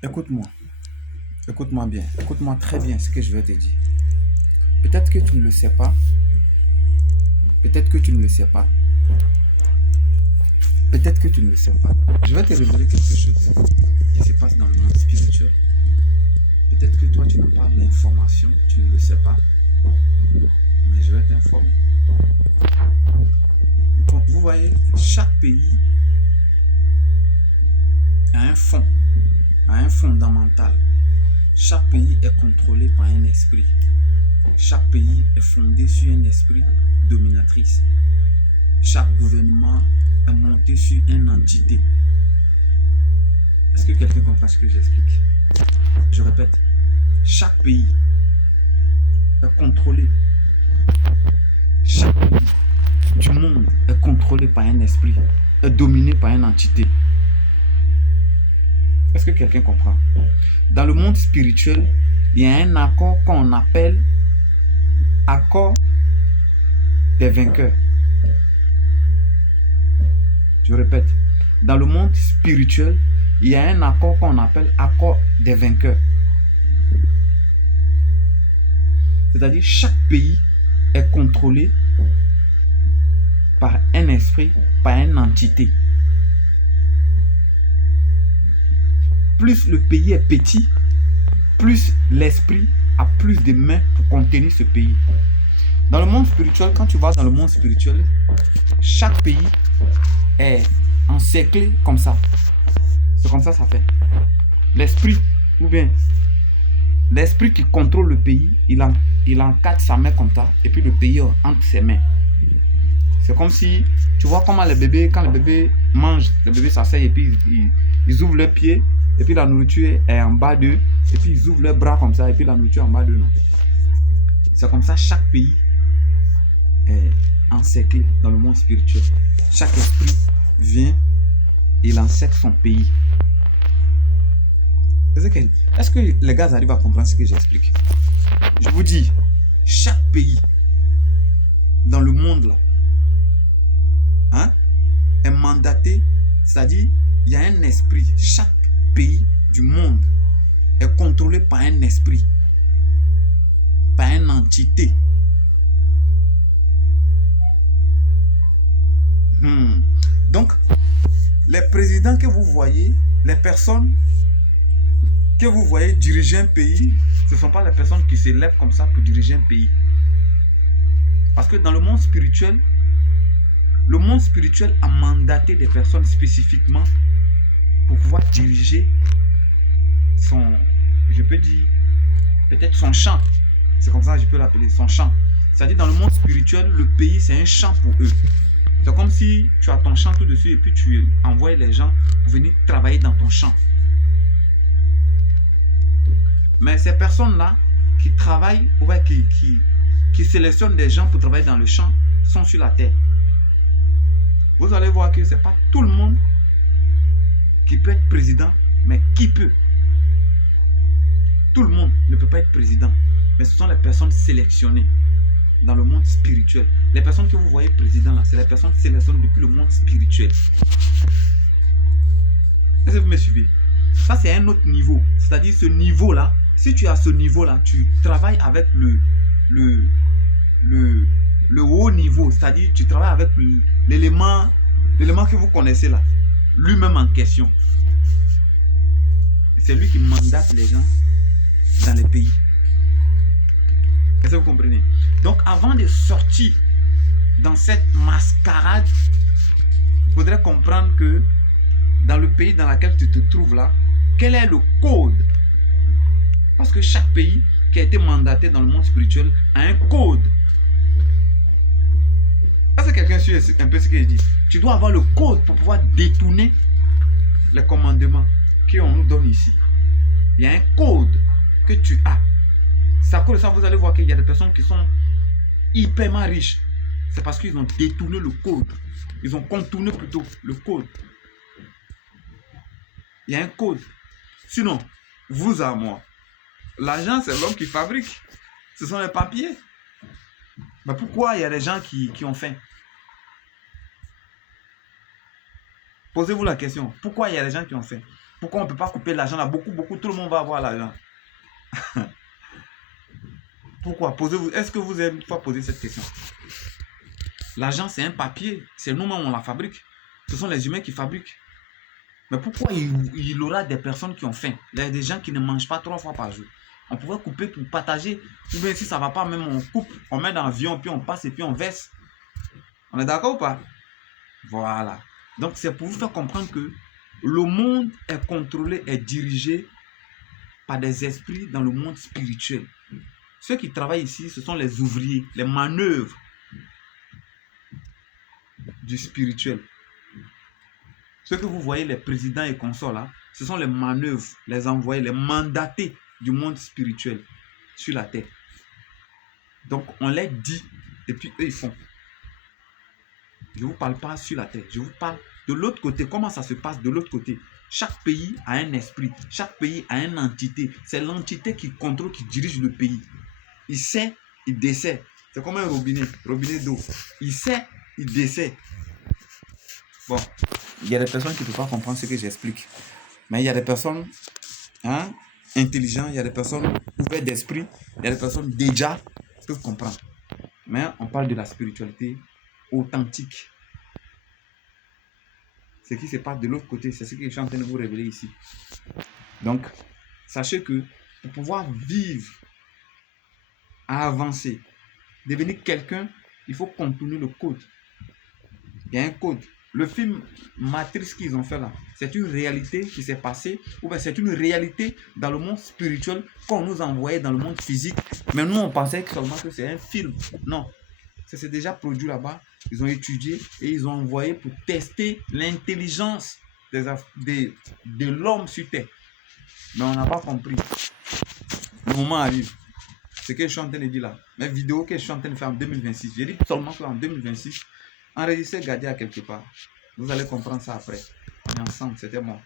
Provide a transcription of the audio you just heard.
Écoute-moi, écoute-moi bien, écoute-moi très bien ce que je vais te dire. Peut-être que tu ne le sais pas, peut-être que tu ne le sais pas, peut-être que tu ne le sais pas. Je vais te révéler quelque chose qui se passe dans le monde spirituel. Peut-être que toi, tu n'as pas l'information, tu ne le sais pas, mais je vais t'informer. Bon, vous voyez, chaque pays a un fondamental. Chaque pays est contrôlé par un esprit. Chaque pays est fondé sur un esprit dominatrice. Chaque gouvernement est monté sur une entité. Est-ce que quelqu'un comprend ce que j'explique? Je répète, chaque pays est contrôlé. Chaque pays du monde est contrôlé par un esprit, est dominé par une entité. Est-ce que quelqu'un comprend? Dans le monde spirituel, il y a un accord qu'on appelle accord des vainqueurs. Je répète, dans le monde spirituel, il y a un accord qu'on appelle accord des vainqueurs. C'est-à-dire chaque pays est contrôlé par un esprit, par une entité. Plus le pays est petit, plus l'esprit a plus de mains pour contenir ce pays. Dans le monde spirituel, quand tu vas dans le monde spirituel, chaque pays est encerclé comme ça. C'est comme ça ça fait. L'esprit, ou bien l'esprit qui contrôle le pays, il encadre sa main comme ça, et puis le pays entre ses mains. C'est comme si, tu vois comment les bébés, quand les bébés mangent, les bébés s'asseyent et puis ils ouvrent leurs pieds, et puis la nourriture est en bas d'eux, et puis ils ouvrent leurs bras comme ça, et puis la nourriture est en bas d'eux. Non. C'est comme ça, chaque pays est encerclé dans le monde spirituel. Chaque esprit vient, il encercle son pays. Est-ce que les gars arrivent à comprendre ce que j'explique? Je vous dis, chaque pays dans le monde là, est mandaté, c'est-à-dire il y a un esprit. Chaque pays du monde est contrôlé par un esprit, par une entité. Donc, les présidents que vous voyez, les personnes que vous voyez diriger un pays, ce ne sont pas les personnes qui se lèvent comme ça pour diriger un pays. Parce que dans le monde spirituel a mandaté des personnes spécifiquement pour pouvoir diriger son, je peux dire, peut-être son champ. C'est comme ça que je peux l'appeler, son champ. C'est-à-dire dans le monde spirituel, le pays c'est un champ pour eux. C'est comme si tu as ton champ tout dessus et puis tu envoies les gens pour venir travailler dans ton champ. Mais ces personnes-là qui travaillent, ouais, qui sélectionnent des gens pour travailler dans le champ sont sur la terre. Vous allez voir que ce n'est pas tout le monde qui peut être président, mais qui peut. Tout le monde ne peut pas être président, mais ce sont les personnes sélectionnées dans le monde spirituel. Les personnes que vous voyez président là, c'est les personnes sélectionnées depuis le monde spirituel. Est-ce que vous me suivez? Ça c'est un autre niveau. C'est-à-dire ce niveau-là, si tu as ce niveau-là, tu travailles avec le haut niveau, c'est-à-dire tu travailles avec l'élément que vous connaissez là, lui-même en question. C'est lui qui mandate les gens dans les pays. Est-ce que vous comprenez? Donc avant de sortir dans cette mascarade, il faudrait comprendre que dans le pays dans lequel tu te trouves là, quel est le code? Parce que chaque pays qui a été mandaté dans le monde spirituel a un code. Est-ce que quelqu'un suit un peu ce que je dis? Tu dois avoir le code pour pouvoir détourner les commandements qu'on nous donne ici. Il y a un code que tu as. C'est à cause de ça, vous allez voir qu'il y a des personnes qui sont hyperment riches. C'est parce qu'ils ont détourné le code. Ils ont contourné plutôt le code. Il y a un code. Sinon, vous à moi, l'argent c'est l'homme qui fabrique. Ce sont les papiers. Mais pourquoi il y a des gens qui ont faim? Posez-vous la question. Pourquoi il y a des gens qui ont faim? Pourquoi on ne peut pas couper l'argent là? Beaucoup, tout le monde va avoir l'argent. Pourquoi? Posez-vous. Est-ce que vous avez une fois posé cette question? L'argent, c'est un papier. C'est nous-mêmes, on la fabrique. Ce sont les humains qui fabriquent. Mais pourquoi il y aura des personnes qui ont faim? Il y a des gens qui ne mangent pas 3 fois par jour. On pourrait couper pour partager. Ou bien si ça ne va pas, même on coupe, on met dans l'avion, puis on passe et puis on verse. On est d'accord ou pas? Voilà. Donc c'est pour vous faire comprendre que le monde est contrôlé et dirigé par des esprits dans le monde spirituel. Ceux qui travaillent ici, ce sont les ouvriers, les manœuvres du spirituel. Ceux que vous voyez, les présidents et consorts là, ce sont les manœuvres, les envoyés, les mandatés du monde spirituel sur la terre. Donc on les dit et puis eux ils font. Je ne vous parle pas sur la terre, je vous parle de l'autre côté. Comment ça se passe de l'autre côté? Chaque pays a un esprit, chaque pays a une entité. C'est l'entité qui contrôle, qui dirige le pays. Il sait, il dessert. C'est comme un robinet d'eau. Il sait, il dessert. Bon, il y a des personnes qui ne peuvent pas comprendre ce que j'explique. Mais il y a des personnes intelligentes, il y a des personnes ouvertes d'esprit, il y a des personnes déjà qui peuvent comprendre. Mais on parle de la spiritualité authentique. Ce qui se passe de l'autre côté, c'est ce que je suis en train de vous révéler ici. Donc, sachez que pour pouvoir vivre, avancer, devenir quelqu'un, il faut contourner le code. Il y a un code. Le film Matrix qu'ils ont fait là, c'est une réalité qui s'est passée, ou bien c'est une réalité dans le monde spirituel qu'on nous envoyait dans le monde physique. Mais nous, on pensait seulement que c'est un film. Non, ça s'est déjà produit là-bas. Ils ont étudié et ils ont envoyé pour tester l'intelligence de l'homme sur Terre. Mais on n'a pas compris. Le moment arrive. Ce que je suis en train de dire là, mes vidéos que je suis en train de faire en 2026, j'ai dit seulement qu'en 2026, enregistrez, gardez à quelque part. Vous allez comprendre ça après. On est ensemble, c'était bon.